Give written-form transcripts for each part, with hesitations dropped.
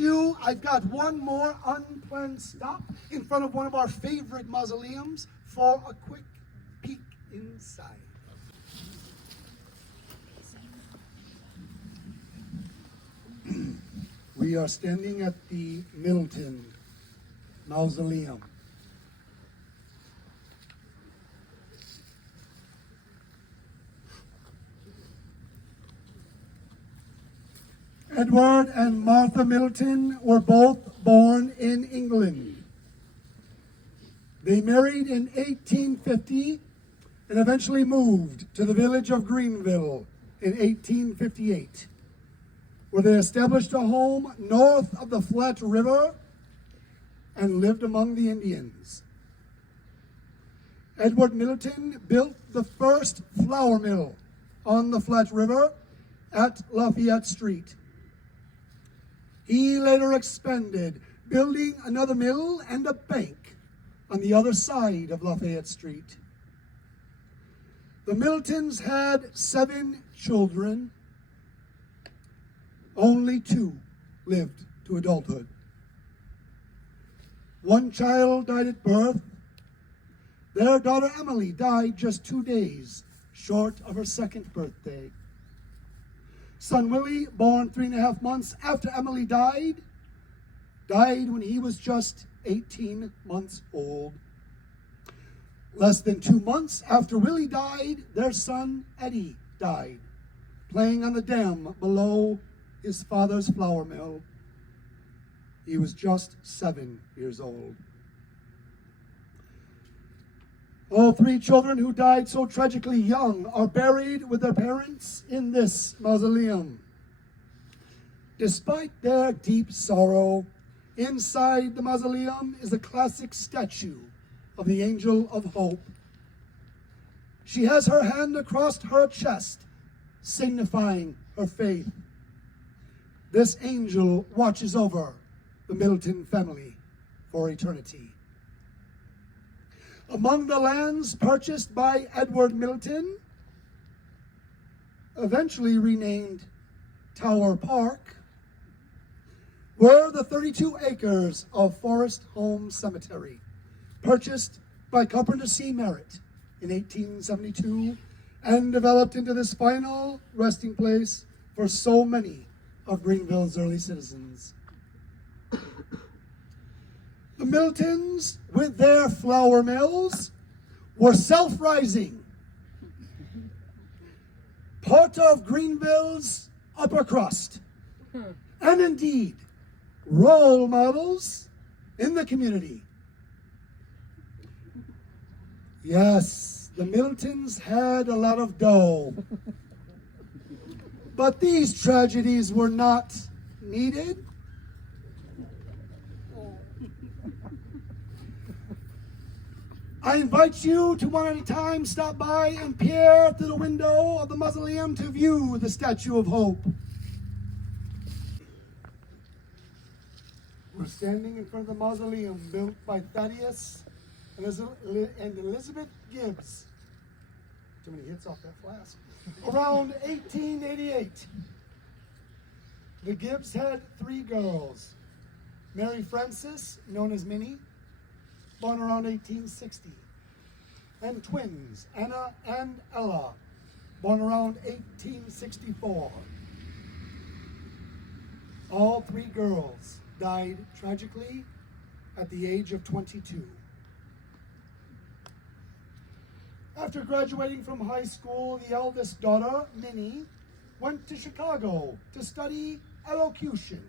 you, I've got one more unplanned stop in front of one of our favorite mausoleums for a quick peek inside. We are standing at the Middleton Mausoleum. Edward and Martha Middleton were both born in England. They married in 1850 and eventually moved to the village of Greenville in 1858, where they established a home north of the Flat River and lived among the Indians. Edward Middleton built the first flour mill on the Flat River at Lafayette Street. He later expanded, building another mill and a bank on the other side of Lafayette Street. The Middletons had 7 children. Only 2 lived to adulthood. One child died at birth. Their daughter Emily died just 2 days short of her 2nd birthday. Son Willie, born 3.5 months after Emily died when he was just 18 months old. Less than 2 months after Willie died, their son Eddie died, playing on the dam below his father's flour mill. He was just 7 years old. All 3 children who died so tragically young are buried with their parents in this mausoleum. Despite their deep sorrow, inside the mausoleum is a classic statue of the Angel of Hope. She has her hand across her chest, signifying her faith. This angel watches over the Middleton family for eternity. Among the lands purchased by Edward Middleton, eventually renamed Tower Park, were the 32 acres of Forest Home Cemetery, purchased by Carpenter C. Merritt in 1872 and developed into this final resting place for so many of Greenville's early citizens. The Middletons, with their flour mills, were self-rising, part of Greenville's upper crust, and indeed role models in the community. Yes, the Middletons had a lot of dough, but these tragedies were not needed. I invite you to one at a time stop by and peer through the window of the mausoleum to view the Statue of Hope. We're standing in front of the mausoleum built by Thaddeus and Elizabeth Gibbs. Too many hits off that flask. Around 1888. The Gibbs had 3 girls. Mary Frances, known as Minnie, born around 1860, and twins, Anna and Ella, born around 1864. All 3 girls died tragically at the age of 22. After graduating from high school, the eldest daughter, Minnie, went to Chicago to study elocution.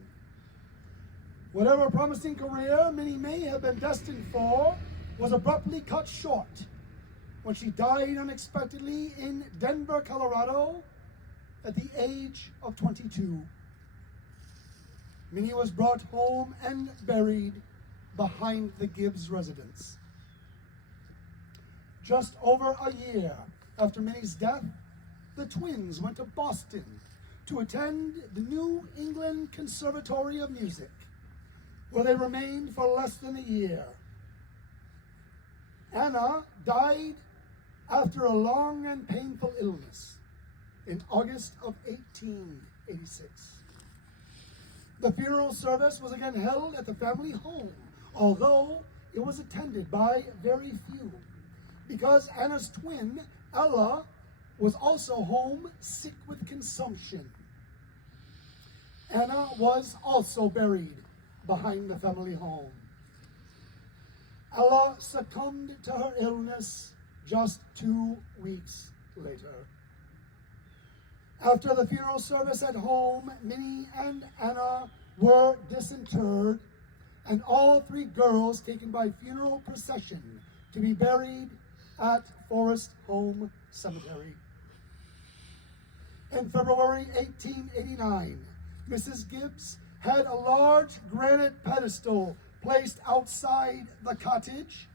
Whatever promising career Minnie may have been destined for was abruptly cut short when she died unexpectedly in Denver, Colorado at the age of 22. Minnie was brought home and buried behind the Gibbs residence. Just over a year after Minnie's death, the twins went to Boston to attend the New England Conservatory of Music, where they remained for less than a year. Anna died after a long and painful illness in August of 1886. The funeral service was again held at the family home, although it was attended by very few, because Anna's twin, Ella, was also home sick with consumption. Anna was also buried behind the family home. Ella succumbed to her illness just 2 weeks later. After the funeral service at home, Minnie and Anna were disinterred, and all 3 girls taken by funeral procession to be buried at Forest Home Cemetery. In February 1889, Mrs. Gibbs had a large granite pedestal placed outside the cottage,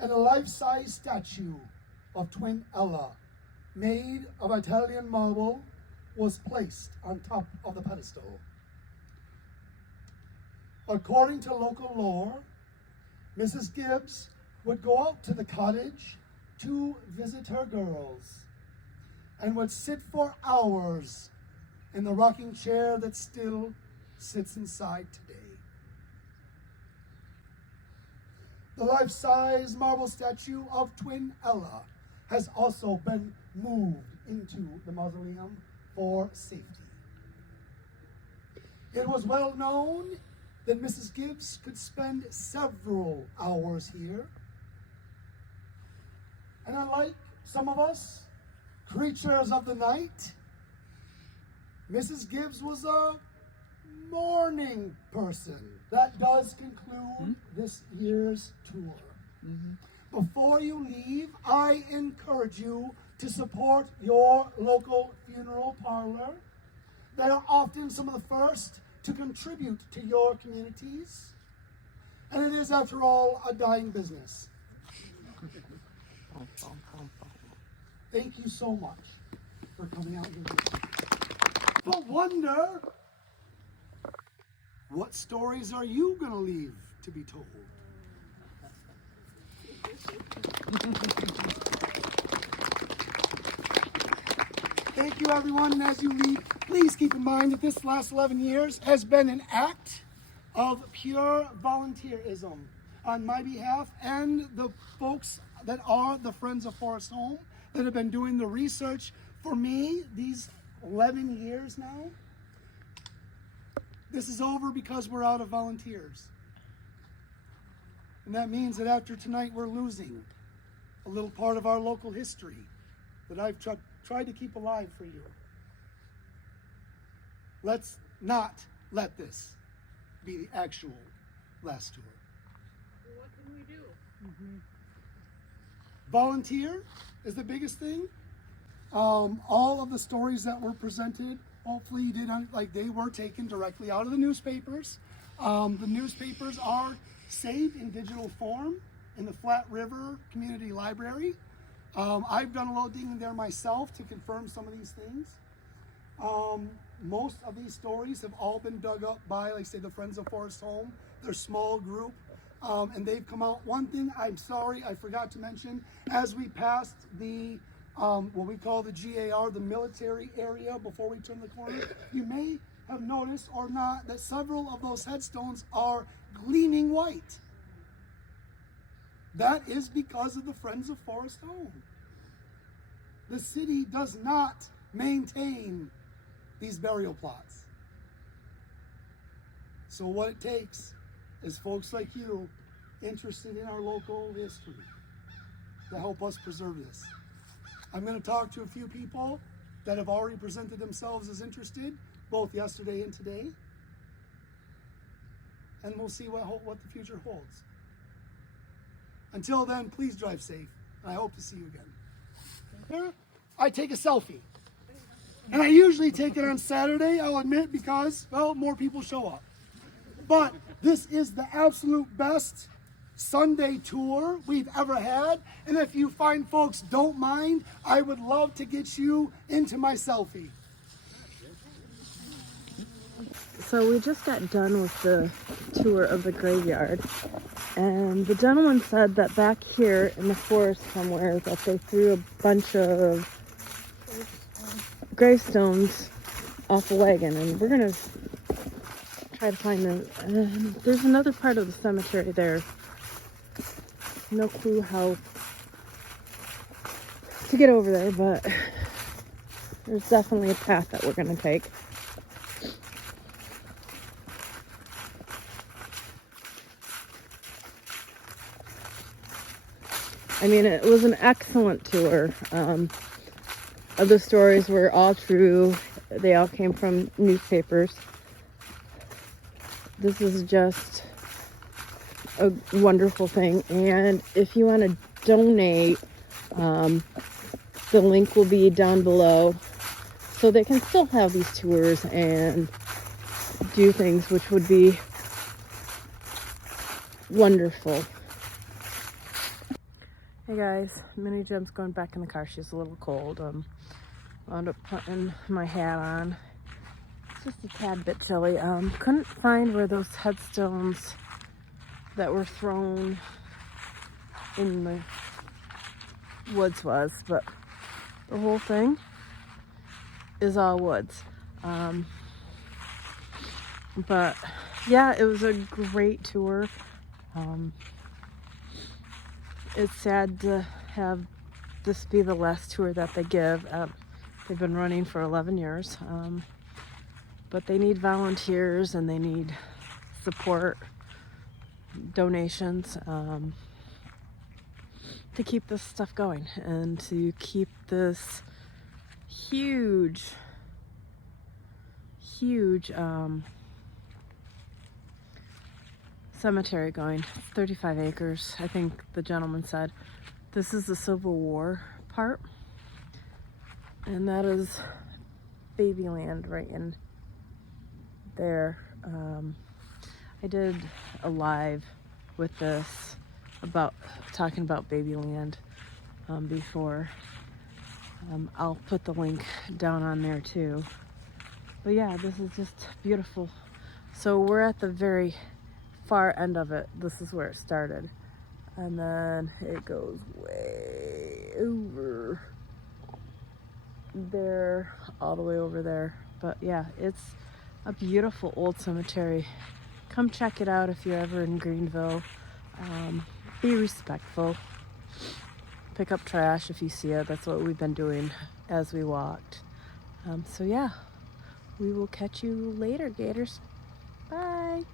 and a life-size statue of twin Ella, made of Italian marble, was placed on top of the pedestal. According to local lore, Mrs. Gibbs would go out to the cottage to visit her girls and would sit for hours in the rocking chair that still sits inside today. The life-size marble statue of twin Ella has also been moved into the mausoleum for safety. It was well known that Mrs. Gibbs could spend several hours here. And unlike some of us, creatures of the night, Mrs. Gibbs was a morning person. That does conclude this year's tour. Before you leave, I encourage you to support your local funeral parlor. They are often some of the first to contribute to your communities. And it is, after all, a dying business. Thank you so much for coming out here. But wonder, what stories are you going to leave to be told? Thank you, everyone. And as you leave, please keep in mind that this last 11 years has been an act of pure volunteerism on my behalf and the folks that are the Friends of Forest Home that have been doing the research for me these 11 years now. This is over because we're out of volunteers. And that means that after tonight, we're losing a little part of our local history that I've tried to keep alive for you. Let's not let this be the actual last tour. Well, what can we do? Volunteer is the biggest thing. All of the stories that were presented, hopefully you did, like, they were taken directly out of the newspapers. The newspapers are saved in digital form in the Flat River Community Library. I've done a little digging there myself to confirm some of these things. Most of these stories have all been dug up by, like, say, the Friends of Forest Home, their small group, and they've come out. One thing I'm sorry I forgot to mention, as we passed the what we call the GAR, the military area, before we turn the corner, you may have noticed or not that several of those headstones are gleaming white. That is because of the Friends of Forest Home. The city does not maintain these burial plots. So what it takes is folks like you interested in our local history to help us preserve this. I'm going to talk to a few people that have already presented themselves as interested, both yesterday and today. And we'll see what the future holds. Until then, please drive safe. I hope to see you again. Here, I take a selfie. And I usually take it on Saturday, I'll admit, because, well, more people show up. But this is the absolute best Sunday tour we've ever had. And if you fine folks don't mind, I would love to get you into my selfie. So we just got done with the tour of the graveyard, and the gentleman said that back here in the forest somewhere that they threw a bunch of gravestones off a wagon, and we're gonna try to find them. And there's another part of the cemetery there. No clue how to get over there, but there's definitely a path that we're going to take. I mean, it was an excellent tour. The stories were all true. They all came from newspapers. This is just a wonderful thing. And if you want to donate, the link will be down below. So they can still have these tours and do things, which would be wonderful. Hey guys, Minnie Gem's going back in the car. She's a little cold. Wound up putting my hat on. It's just a tad bit chilly. Couldn't find where those headstones that were thrown in the woods was, but the whole thing is all woods. But yeah, it was a great tour. It's sad to have this be the last tour that they give. They've been running for 11 years, but they need volunteers and they need support, donations, to keep this stuff going and to keep this huge cemetery going. It's 35 acres. I think the gentleman said this is the Civil War part, and that is Babyland right in there. I did a live with this about talking about Babyland before. I'll put the link down on there too. But yeah, this is just beautiful. So we're at the very far end of it. This is where it started, and then it goes way over there, all the way over there. But yeah, it's a beautiful old cemetery. Come check it out if you're ever in Greenville. Be respectful. Pick up trash if you see it. That's what we've been doing as we walked. So yeah, we will catch you later, Gators. Bye.